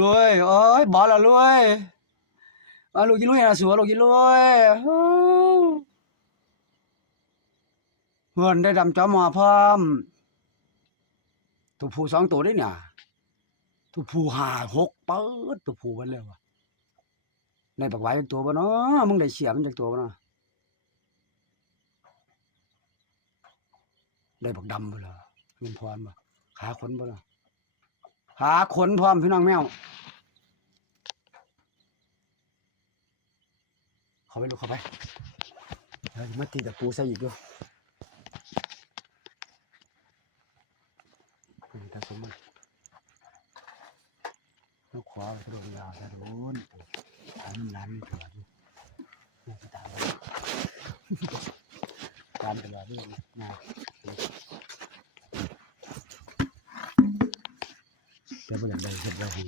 รวยเอ้ยบอลละรวยลูกกินรวยนะสัวลูกกินรวยเพื่อนได้ดำจอมอพร้อมตัวผู้2ตัวได้เนี่ยตัวผู้5 6เปิดตัวผู้มันเลยวะได้บักหวายตัวบ่เนาะมึงได้เสียมันจักตัวบ่เนาะได้บักดำบ่ล่ะเงินพรบ่ขาขนบ่ล่ะขาขนพร้อมพี่น้องแมวเข้าไปลูกเข้าไปเดี๋ยวมาตีตะปูใส่อีกด้วยตะปูมันลูกขวาไปโดนยาถ้าโดนอันนั้นเกิดอยู่นี่ตามตามตลอดด้วยนะแต่บ่อยากได้เฮ็ดได้ดี